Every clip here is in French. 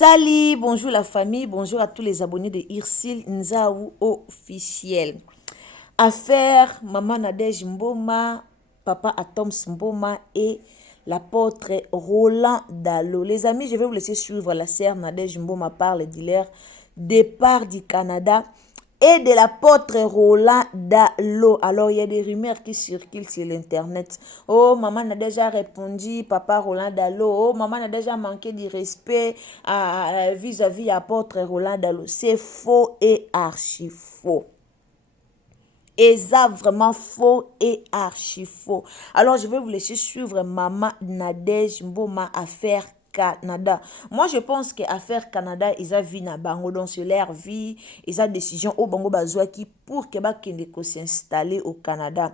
Salut, bonjour la famille, bonjour à tous les abonnés de Irsil Nzaou officiel. Affaire Maman Nadège Mboma, Papa Atoms Mboma et l'apôtre Roland Dalo. Les amis, je vais vous laisser suivre la sœur Nadège Mboma parle de leur départ du Canada et de l'apôtre Roland Dalo. Alors, il y a des rumeurs qui circulent sur l'internet. Oh, maman a déjà répondu, papa Roland Dalo. Oh, maman a déjà manqué de respect vis-à-vis apôtre Roland Dalo. C'est faux et archi faux. Et ça, vraiment faux et archi faux. Alors, je vais vous laisser suivre Maman Nadège Mboma affaire Canada. Moi, je pense que affaire Canada, ils ont vu na bango donc sur leur vie, ils ont décision au bango bazouaki pour que bakende s'installer au Canada.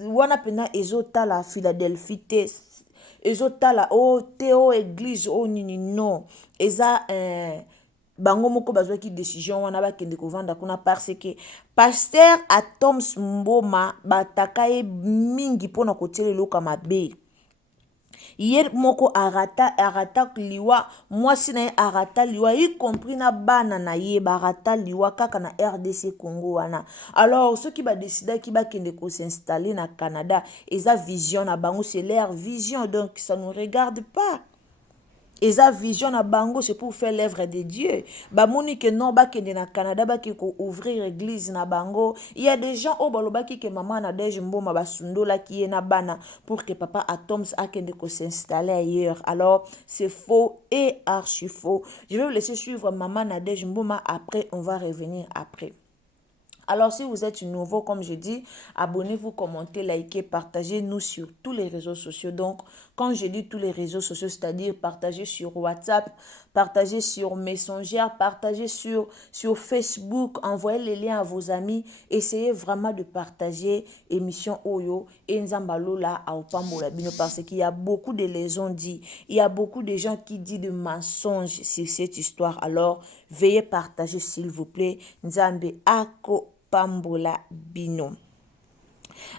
Wana pena ezota la Philadelphie ezota la o théo église o nini non. Eza bango moko bazwaki décision wana bakende kovanda kuna parce que pasteur Atoms Mboma bataka ye mingi pona kotiela eloko mabe. Hier moko arata liwa mwasi na ye arata liwa y compris na bana na ye barata liwa kaka na RDC Congo wana. Alors ceux qui ba décider qui ba kende ko s'installer na Canada eza vision na bango, c'est leur vision, donc ça nous regarde pas. Et sa vision na bango, c'est pour faire l'œuvre de Dieu. Ba moni que non, ba kende na Canada, ba ki ko ouvrir église na bango. Il y a des gens au baloba ki que maman Nadège Mboma basundo la qui est na bana pour que papa Atoms a kende ko s'installer ailleurs. Alors, c'est faux et archi faux. Je vais vous laisser suivre maman Nadège Mboma, après on va revenir après. Alors, si vous êtes nouveau, comme je dis, abonnez-vous, commentez, likez, partagez-nous sur tous les réseaux sociaux. Donc, quand je dis tous les réseaux sociaux, c'est-à-dire partagez sur WhatsApp, partagez sur Messenger, partagez sur Facebook, envoyez les liens à vos amis. Essayez vraiment de partager émission Oyo et Nzambalola à Opambola Bino parce qu'il y a beaucoup de lésions dit. Il y a beaucoup de gens qui disent de mensonges sur cette histoire. Alors, veuillez partager s'il vous plaît. Nzambe Ako Pambola Bino.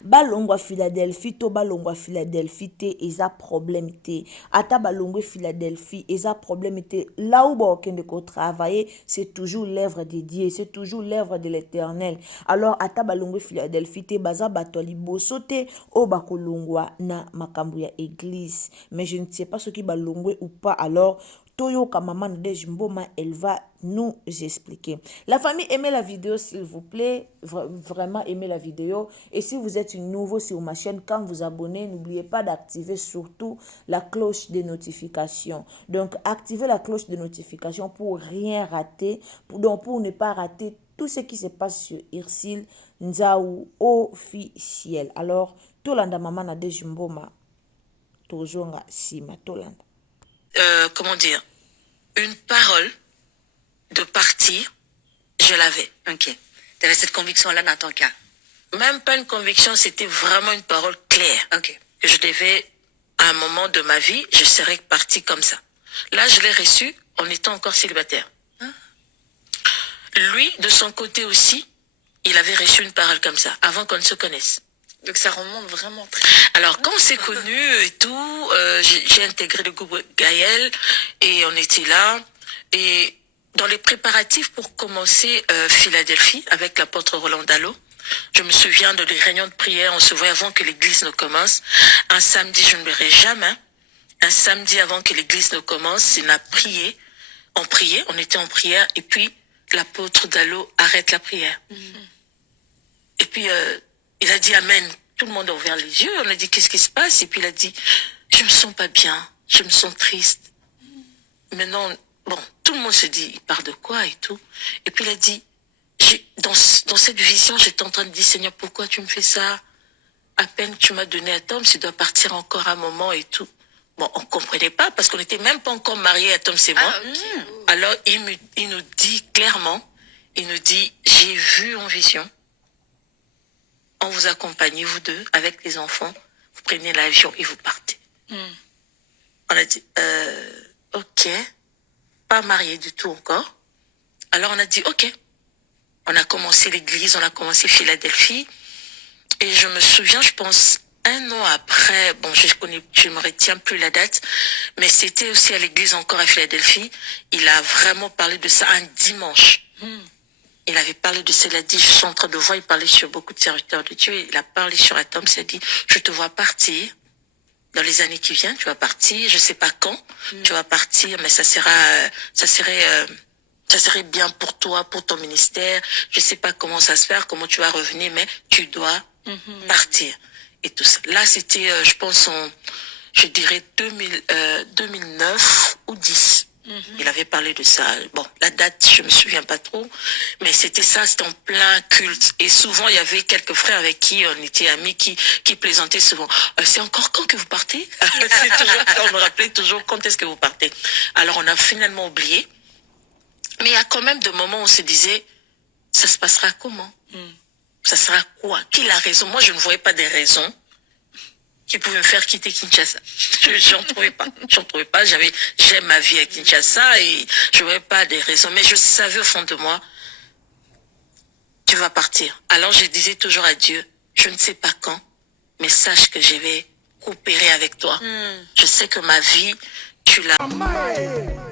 Balongwa Philadelphie to balongwa Philadelphie te eza problème te. Ata balongwa Philadelphie eza problème te. Là où ba okende ko travailler, c'est toujours l'œuvre de Dieu, c'est toujours l'œuvre de l'Éternel. Alors ata balongwa Philadelphie te baza bato liboso te o bakolongwa na makambo ya église. Mais je ne sais pas ce qui balongwe ou pas. Alors Toyoka Maman Nadège Mboma, elle va nous expliquer. La famille, aimez la vidéo s'il vous plaît. Vraiment aimez la vidéo. Et si vous êtes nouveau sur ma chaîne, quand vous abonnez, n'oubliez pas d'activer surtout la cloche de notification. Donc, activez la cloche de notification pour rien rater. Pour ne pas rater tout ce qui se passe sur Irsil Nzaou officiel. Alors, Tolanda Maman Nadège Mboma, Tozonga Sima Tolanda. Comment dire, une parole de partir, je l'avais. Ok. Tu avais cette conviction-là dans ton cas? Même pas une conviction, c'était vraiment une parole claire. Ok. Je devais, à un moment de ma vie, je serais partie comme ça. Là, je l'ai reçu en étant encore célibataire. Lui, de son côté aussi, il avait reçu une parole comme ça, avant qu'on ne se connaisse. Donc ça remonte vraiment très... Alors quand on s'est connus et tout, j'ai intégré le groupe Gaël et on était là. Et dans les préparatifs pour commencer Philadelphie avec l'apôtre Roland Dalo, je me souviens de les réunions de prière, on se voit avant que l'église ne commence. Un samedi, je ne verrai jamais. Un samedi avant que l'église ne commence, on a prié. On priait, on était en prière et puis l'apôtre Dalo arrête la prière. Et puis il a dit Amen. Tout le monde a ouvert les yeux. On a dit qu'est-ce qui se passe? Et puis il a dit je me sens pas bien. Je me sens triste. Maintenant, bon, tout le monde se dit il parle de quoi et tout. Et puis il a dit dans cette vision, j'étais en train de dire Seigneur, pourquoi tu me fais ça? À peine tu m'as donné un Tom, tu dois partir encore un moment et tout. Bon, on comprenait pas parce qu'on n'était même pas encore mariés, Tom c'est moi. Alors il nous dit clairement, il nous dit j'ai vu en vision. On vous accompagne, vous deux, avec les enfants. Vous prenez l'avion et vous partez. On a dit, ok. Pas marié du tout encore. Alors on a dit, ok. On a commencé l'église, on a commencé Philadelphie. Et je me souviens, je pense, un an après, bon, je me retiens plus la date, mais c'était aussi à l'église encore à Philadelphie. Il a vraiment parlé de ça un dimanche. Il avait parlé de ça, il a dit, je suis en train de voir, il parlait sur beaucoup de serviteurs de Dieu, il a parlé sur un homme, il a dit, je te vois partir dans les années qui viennent, tu vas partir, je sais pas quand, tu vas partir, mais ça serait bien pour toi, pour ton ministère, je sais pas comment ça se fait, comment tu vas revenir, mais tu dois partir. Et tout ça. Là, c'était, je pense, je dirais 2009 ou 10. Il avait parlé de ça. Bon, la date, je me souviens pas trop, mais c'était ça, c'était en plein culte. Et souvent, il y avait quelques frères avec qui on était amis qui plaisantaient souvent. C'est encore quand que vous partez? C'est toujours, on me rappelait toujours quand est-ce que vous partez. Alors, on a finalement oublié. Mais il y a quand même des moments où on se disait, ça se passera comment? Ça sera quoi? Qui a raison? Moi, je ne voyais pas des raisons qui pouvaient me faire quitter Kinshasa. J'en trouvais pas. J'aime ma vie à Kinshasa et je voyais pas des raisons. Mais je savais au fond de moi, tu vas partir. Alors je disais toujours à Dieu, je ne sais pas quand, mais sache que je vais coopérer avec toi. Je sais que ma vie, tu l'as.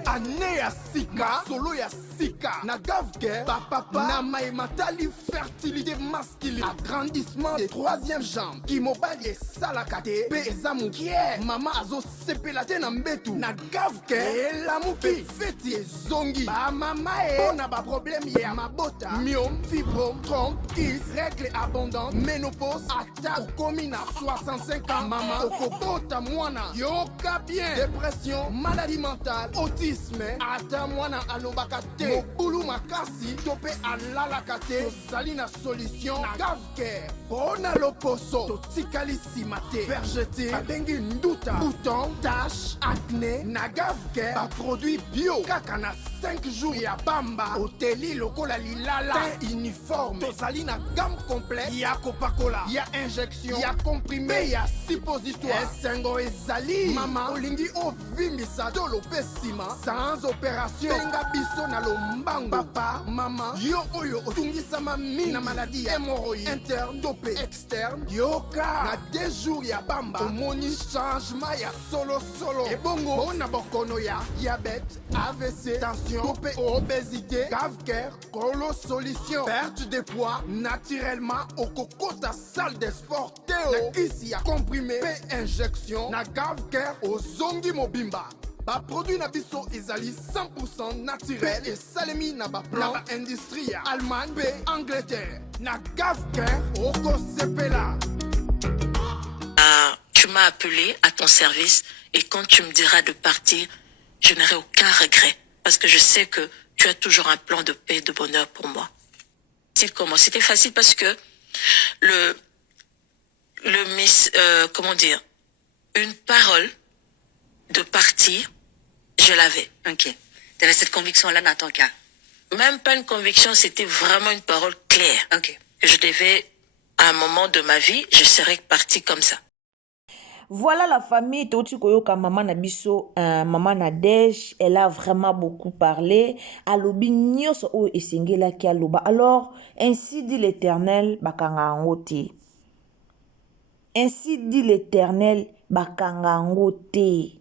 Année ya sika, solo ya sika, na gavke, papa, na matali fertilité masculine, agrandissement des troisième jambes, qui mobile et salakate, pe ezamukie, mama azo sepelate na mbetu, na gavke, la muki, feti e zongi, ba mama na ba problème ya mabota, myome, fibrome, trompe, kiss, règle abondante, ménopause, attaque, komi na 65 ans, mama, okobota mwana, yoka bien, dépression, maladie mentale, autisme, ata mwana alobaka te mobulu makasi to pe alalaka te tozali na solution na gavcare mpona loposo totikali nsima te vergete babengi nduta bouton tache acné na gavcare baproduit bio kaka na 5 jours ya bamba oteli lokola lilala te uniforme tozali na gamme complète ya kopakola ya injection ya comprimé ya suppositoire esengo ezali mama olingi ovimbisa to lope nsima sans opération benga biso na lombango papa mama yo oyo otungisama mingi na maladi ya hémorroïde interne to pe externe yoka na 2 jours ya bamba omoni changement ya solo ebongo mpona bokono ya diabète AVC tension to pe obésité gavcare kolo solution perte de poids naturellement okokota salle de sport teo na kisi ya comprimé pe injection na gavcare ozongi mobimba baproduit na biso ezali 100% naturel esalemi na baplan na baindustrie ya Allemagne pe Angleterre na gavcare okosepela. Tu m'as appelé à ton service et quand tu me diras de partir, je n'aurai aucun regret parce que je sais que tu as toujours un plan de paix et de bonheur pour moi. Comment? C'était facile parce que comment dire, une parole de partir, je l'avais. Ok. Tu avais cette conviction-là dans ton cas? Même pas une conviction, c'était vraiment une parole claire. Ok. Que je devais, à un moment de ma vie, je serais partie comme ça. Voilà la famille Toti Koyoka maman Nabiso, maman Nadège, elle a vraiment beaucoup parlé. Alobi nyos o esengela ki aloba. Alors, ainsi dit l'Éternel, bakanga angote. Ainsi dit l'Éternel, bakanga angote.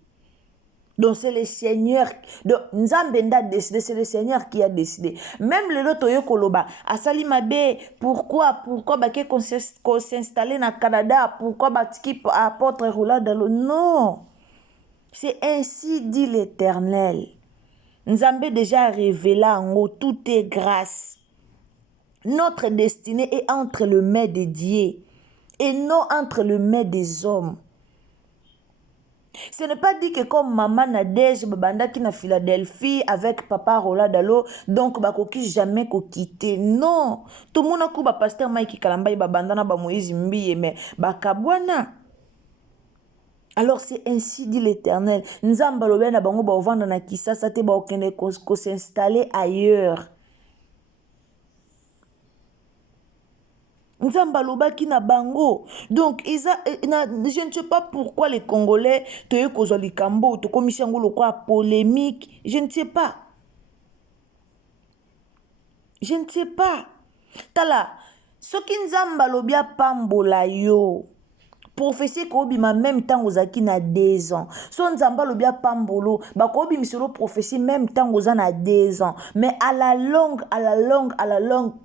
Donc c'est le Seigneur. Donc Nzambenda a décidé, c'est le Seigneur qui a décidé. Même le loto koloba, asali mabe, pourquoi baké qu'on s'installer na Canada, pourquoi batiki apôtre Roland Dalo? Non. C'est ainsi dit l'Éternel. Nzambe déjà révélé en haut, tout est grâce. Notre destinée est entre les mains de Dieu et non entre les mains des hommes. Ce n'est pas dit que comme maman Nadège babanda qui na Philadelphie avec papa Roland Dalo, donc bakoki jamais ko quitter. Non. Tout le monde a ba pasteur Mike Kalamba babanda na ba Moïse Mbiye mais bakabwana. Alors c'est ainsi dit l'Éternel. Nzamba lobe na bango ba ovanda na Kisasa te ba okende ko s'installer ailleurs. Nzamba lobaki na bango. Donc, je ne sais pas pourquoi les Congolais te kozoli kambo, te komisiango lo quoi polémique. Je ne sais pas. Je ne sais pas. Tala, soki nzamba lobia pambola yo. prophétie kobima même temps ozaki na 2 ans. So nzamba lobia pambolo ba kobi misolo prophétie même temps oza na 2 ans. Mais à la longue,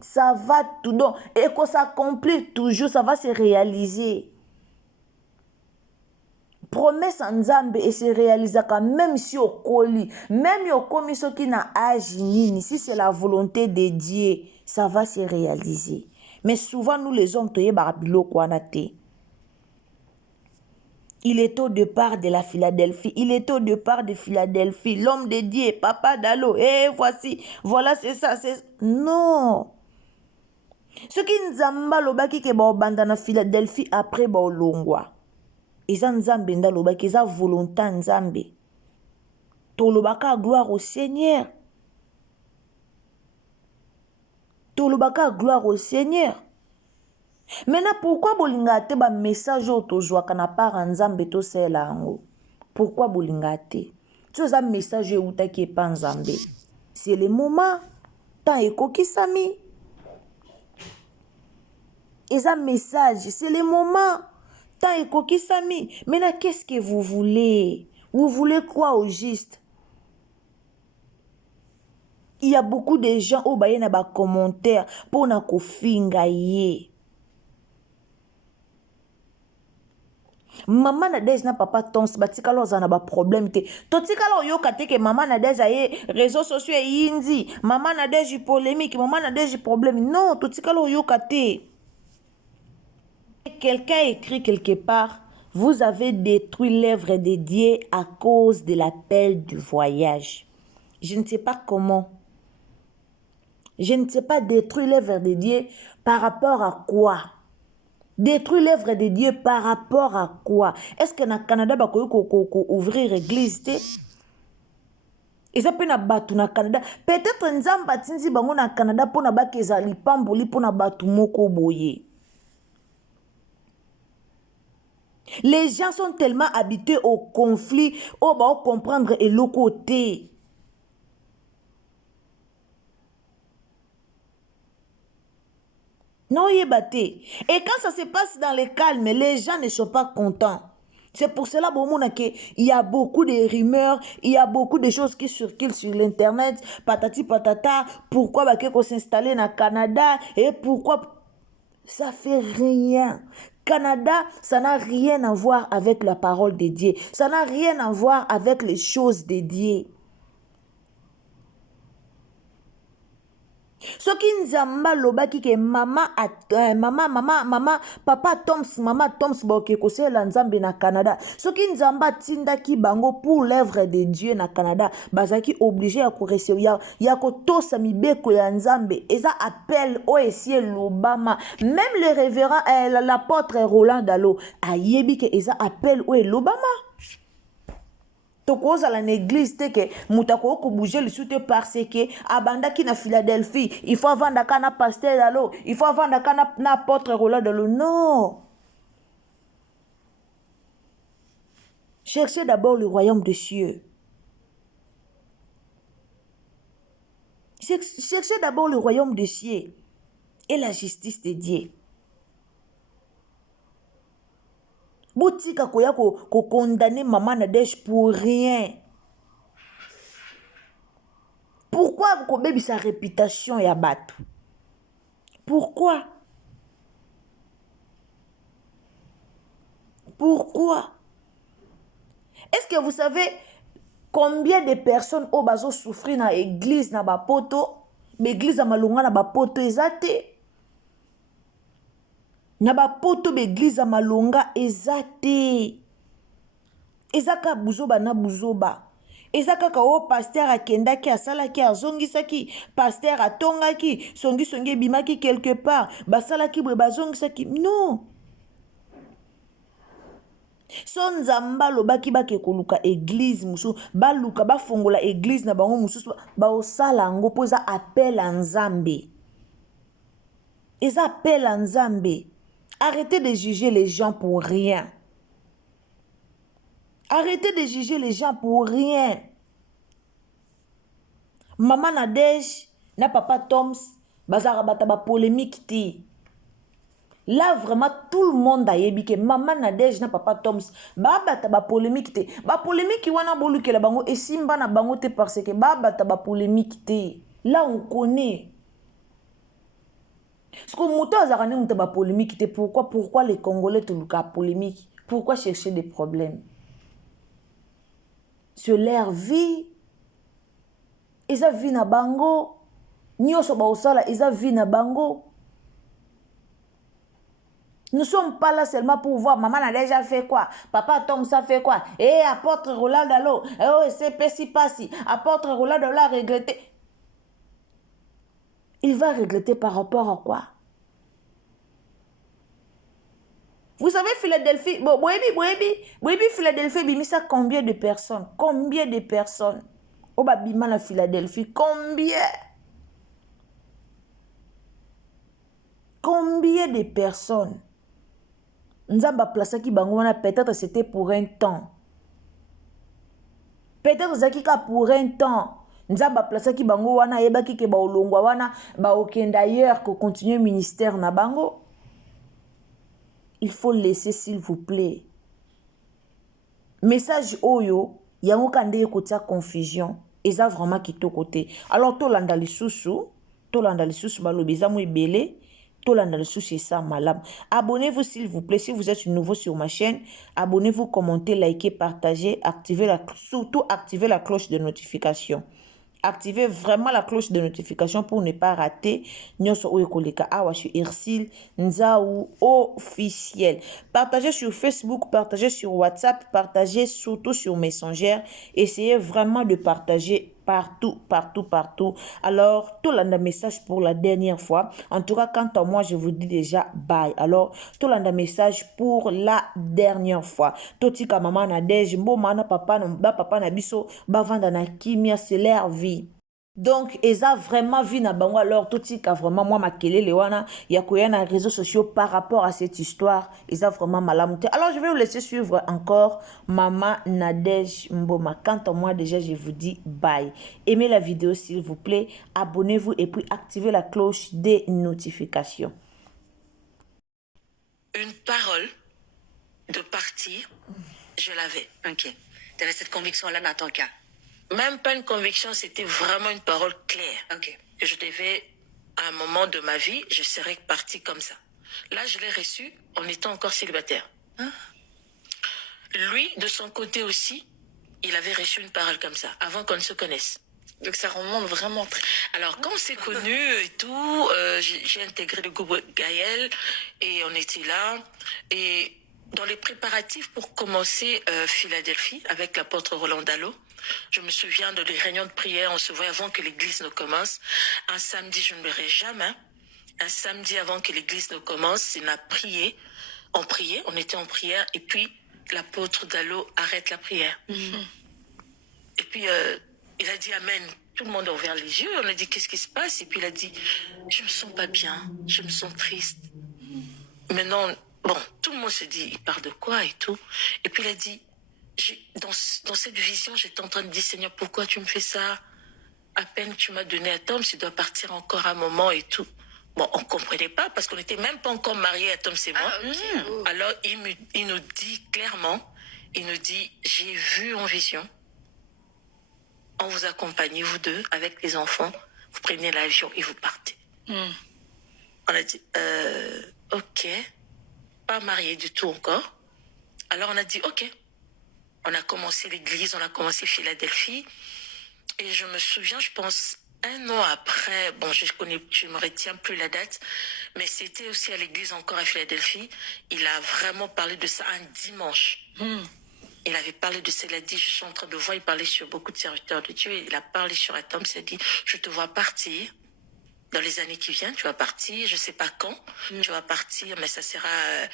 ça va tout donc et que ça s'accomplit toujours, ça va se réaliser. Promesse en Nzambe et se réalisa quand même si au colis, même au komi soki na âge nini, si c'est la volonté de Dieu, ça va se réaliser. Mais souvent nous les hommes toye barabilo kwanate. Il est au départ de la Philadelphie. Il est au départ de Philadelphie. L'homme de Dieu, Papa Dalo. Et voici, voilà, c'est ça, c'est... Non. Ce qui nzamba lobaki ke ba obanda na Philadelphie après ba olongwa. Eza nzambe nda lobaki, eza volonté nzambe. To lobaka gloire au Seigneur. To lobaka gloire au Seigneur. Maintenant, pourquoi bolinga te ba message auto joaka na part nzambe to sela ango? Pourquoi bolinga te? Tu as un message uta qui est pas nzambe. C'est le moment. Tant ekokisami. Et un message, c'est le moment. Tant ekokisami. Maintenant, qu'est-ce que vous voulez? Vous voulez quoi au juste? Il y a beaucoup de gens au baye na ba commentaire pour na kofinga ye. Maman Nadège na papa Toms batika lo zana ba problème te. Totika lo yo kate ke maman Nadège aye réseaux sociaux yindi. Maman Nadège polémique, maman Nadège problème. Non, totika lo yo kate. Quelqu'un écrit quelque part, vous avez détruit l'œuvre de Dieu à cause de l'appel du voyage. Je ne sais pas comment. Je ne sais pas détruire l'œuvre de Dieu par rapport à quoi. Détruire l'œuvre de Dieu par rapport à quoi? Est-ce que na Canada ba ko ouvrir église te? Eza pe na batu na Canada. Peut-être nzamba tinzi bango na Canada pona ba kezali pamboli pona batu moko boye. Les gens sont tellement habitués au conflit, au ba comprendre et le côté. Non, et quand ça se passe dans le calme, les gens ne sont pas contents. C'est pour cela qu'il y a beaucoup de rumeurs, il y a beaucoup de choses qui circulent sur l'internet, patati patata, pourquoi qu'on s'installer dans le Canada et pourquoi ça fait rien. Canada, ça n'a rien à voir avec la parole de Dieu. Ça n'a rien à voir avec les choses de Dieu. Ce qui nzamba lobaki ke papa Toms boke kose la nzambe na Canada. Ce qui nzamba tinda ki bango pour l'œuvre de Dieu na Canada, bazaki obligé ya koresio ya kotosa mibeko ya nzambe. Eza appel o esie lobama. Même le révérend l'apôtre Roland Dalo ayebi ke eza appel o lobama. Tokoza la église te que mutako ko bouger le soute parce que abanda ki na Philadelphie il faut vendre kana pasteur Dalo, il faut vendre kana na apôtre Roland Dalo. Non, cherchez d'abord le royaume des cieux. Cherchez d'abord le royaume des cieux et la justice de Dieu. Botika koya ko condamner maman Nadège pour rien. Pourquoi ko bebi sa réputation ya batu? Pourquoi? Pourquoi? Est-ce que vous savez combien de personnes au bazo souffrir dans l'église na ba poto, l'église a malunga na ba poto ezate? Naba poto beglize a malonga ezate. Ezaka buzoba na buzoba. Ezaka ka o pasteur akenda ki asala ki azongisa ki. Pasteur atonga ki. Songi bimaki quelque part. Basala ki bwe bazongisa ki. Non. Son nzamba lobaki bake koluka église musu. Baluka bafongola église na bango musu. Ba osala ngo po eza appel à nzambe. Eza appel à nzambe. Arrêtez de juger les gens pour rien. Arrêtez de juger les gens pour rien. Maman Nadège, na papa Toms, bazara bata ba polémique ti. Là, vraiment, tout le monde a yebi que maman Nadège na papa Toms. Baba ta ba polémique te. Ba polémique wana bolu ke la bango et simba na bango te parce que baba ta ba polémique te. Là, on connaît. Parce que mouto azarane mouta ba polémique te. Pourquoi les Congolais te luka polémique? Pourquoi chercher des problèmes? Sur leur vie. Ils ont vu na bango. Nyoso ba osala, ils ont vu na bango. Nous ne sommes pas là seulement pour voir maman a déjà fait quoi, papa Tom ça fait quoi, et apôtre Roland Dalo, oh c'est si passi, apôtre Roland Dalo a regretté. Il va regretter par rapport à quoi? Vous savez, Philadelphie, Boebi, Philadelphie, bimisa combien de personnes? Combien de personnes? Oh, bah, bima la Philadelphie, combien? Combien de personnes? Nzamba place qui bangwana, peut-être c'était pour un temps. Peut-être c'était pour un temps. Nzamba place qui bangwana, yeba ki ke ba olongwa wana, ba aucun d'ailleurs que continuer ministère na bango. Il faut laisser s'il vous plaît. Message oyo, yango kande ekotia confusion, eza vraiment kito côté. Alors to landa lisusu balobi eza mo ebele. Abonnez-vous s'il vous plaît. Si vous êtes nouveau sur ma chaîne, abonnez-vous, commentez, likez, partagez, surtout activez la cloche de notification. Activez vraiment la cloche de notification pour ne pas rater Nyoso Oekoleka Awashi Irsil Nzaou officiel. Partagez sur Facebook, partagez sur WhatsApp, partagez surtout sur Messenger. Essayez vraiment de partager partout. Alors, tout le message pour la dernière fois. En tout cas, quant à moi, je vous dis déjà bye. Alors, tout le message pour la dernière fois. Totika maman na dej, mbo mana papa na biso, bavanda na kimia, c'est leur vie. Donc, eza vraiment vu na bango. Alors, totika vraiment moi makele lewana, yakoya na réseaux sociaux par rapport à cette histoire. Eza vraiment malamute. Alors, je vais vous laisser suivre encore Maman Nadège Mboma. Quant à moi, déjà, je vous dis bye. Aimez la vidéo, s'il vous plaît. Abonnez-vous et puis activez la cloche des notifications. Une parole de partir, je l'avais. Ok. Tu avais cette conviction-là dans ton cas? Même pas une conviction, c'était vraiment une parole claire. Ok. Que je devais, à un moment de ma vie, je serais partie comme ça. Là, je l'ai reçu en étant encore célibataire. Ah. Lui, de son côté aussi, il avait reçu une parole comme ça, avant qu'on ne se connaisse. Donc ça remonte vraiment très... Alors, quand on s'est connus et tout, j'ai intégré le groupe Gaël et on était là. Et dans les préparatifs pour commencer Philadelphie avec l'apôtre Roland Dalo, je me souviens de les réunions de prière, on se voit avant que l'église ne commence. Un samedi, je ne verrai jamais. Un samedi avant que l'église ne commence, il a prié. On priait, on était en prière. Et puis, l'apôtre Dalo arrête la prière. Et puis, il a dit Amen. Tout le monde a ouvert les yeux. On a dit qu'est-ce qui se passe? Et puis, il a dit je me sens pas bien. Je me sens triste. Maintenant, bon, tout le monde se dit il parle de quoi et tout. Et puis, il a dit dans cette vision, j'étais en train de dire, Seigneur, pourquoi tu me fais ça? À peine tu m'as donné à Tom, tu dois partir encore un moment et tout. Bon, on ne comprenait pas parce qu'on n'était même pas encore mariés à Tom, c'est moi. Alors, il nous dit clairement, il nous dit, j'ai vu en vision, on vous accompagne, vous deux, avec les enfants, vous prenez l'avion et vous partez. On a dit, ok, pas mariés du tout encore. Alors, on a dit, ok. On a commencé l'église, on a commencé Philadelphie. Et je me souviens, je pense, un an après, bon, je ne me retiens plus la date, mais c'était aussi à l'église encore à Philadelphie. Il a vraiment parlé de ça un dimanche. Il avait parlé de ça, il a dit, je suis en train de voir, il parlait sur beaucoup de serviteurs de Dieu, il a parlé sur un homme, il a dit, je te vois partir. Dans les années qui viennent, tu vas partir, je ne sais pas quand, tu vas partir, mais ça serait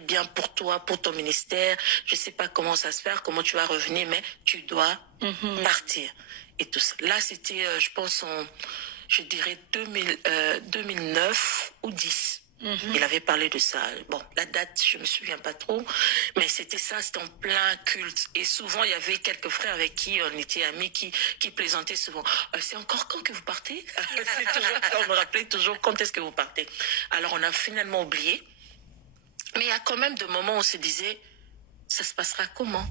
bien pour toi, pour ton ministère. Je ne sais pas comment ça se fait, comment tu vas revenir, mais tu dois partir. Et tout ça. Là, c'était, je pense, je dirais 2009 ou 10. Il avait parlé de ça. Bon, la date, je me souviens pas trop, mais c'était ça, c'était en plein culte. Et souvent, il y avait quelques frères avec qui on était amis qui plaisantaient souvent. C'est encore quand que vous partez? C'est toujours, on me rappelait toujours quand est-ce que vous partez. Alors, on a finalement oublié. Mais il y a quand même des moments où on se disait, ça se passera comment?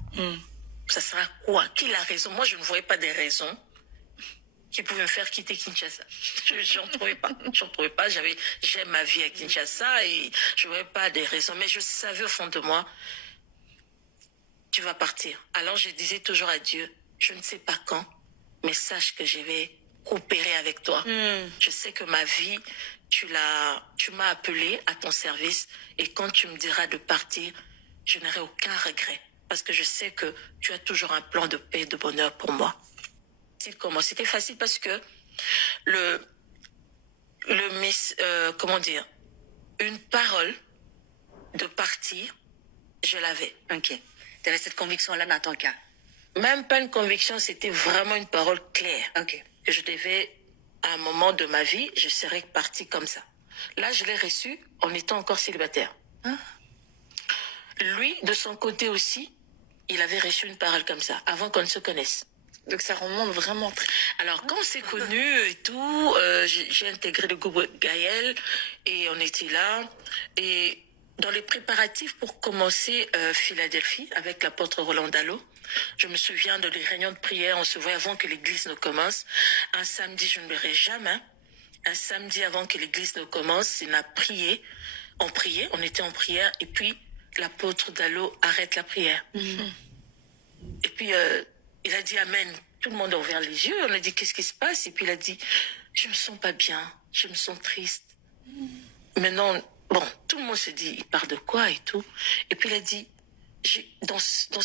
Ça sera quoi? Qui a raison? Moi, je ne voyais pas des raisons qui pouvaient me faire quitter Kinshasa. J'en trouvais pas. J'aime ma vie à Kinshasa et je voyais pas des raisons. Mais je savais au fond de moi, tu vas partir. Alors je disais toujours à Dieu, je ne sais pas quand, mais sache que je vais coopérer avec toi. Je sais que ma vie, tu m'as appelé à ton service et quand tu me diras de partir, je n'aurai aucun regret parce que je sais que tu as toujours un plan de paix et de bonheur pour moi. Comment? C'était facile parce que comment dire, une parole de partir, je l'avais. Ok. Tu avais cette conviction-là dans ton cœur. Même pas une conviction, c'était vraiment une parole claire. Ok. Que je devais, à un moment de ma vie, je serais partie comme ça. Là, je l'ai reçu en étant encore célibataire. Lui, de son côté aussi, il avait reçu une parole comme ça, avant qu'on ne se connaisse. Donc ça remonte vraiment très... Alors quand on s'est connus et tout, j'ai intégré le groupe Gaël et on était là. Et dans les préparatifs pour commencer Philadelphie avec l'apôtre Roland Dallot, je me souviens de les réunions de prière, on se voit avant que l'église ne commence. Un samedi, je ne verrai jamais. Un samedi avant que l'église ne commence, il a prié. On priait, on était en prière et puis l'apôtre Dallot arrête la prière. Et puis... il a dit Amen. Tout le monde a ouvert les yeux. On a dit qu'est-ce qui se passe? Et puis il a dit je me sens pas bien. Je me sens triste. Maintenant, bon, tout le monde se dit il parle de quoi et tout. Et puis il a dit dans cette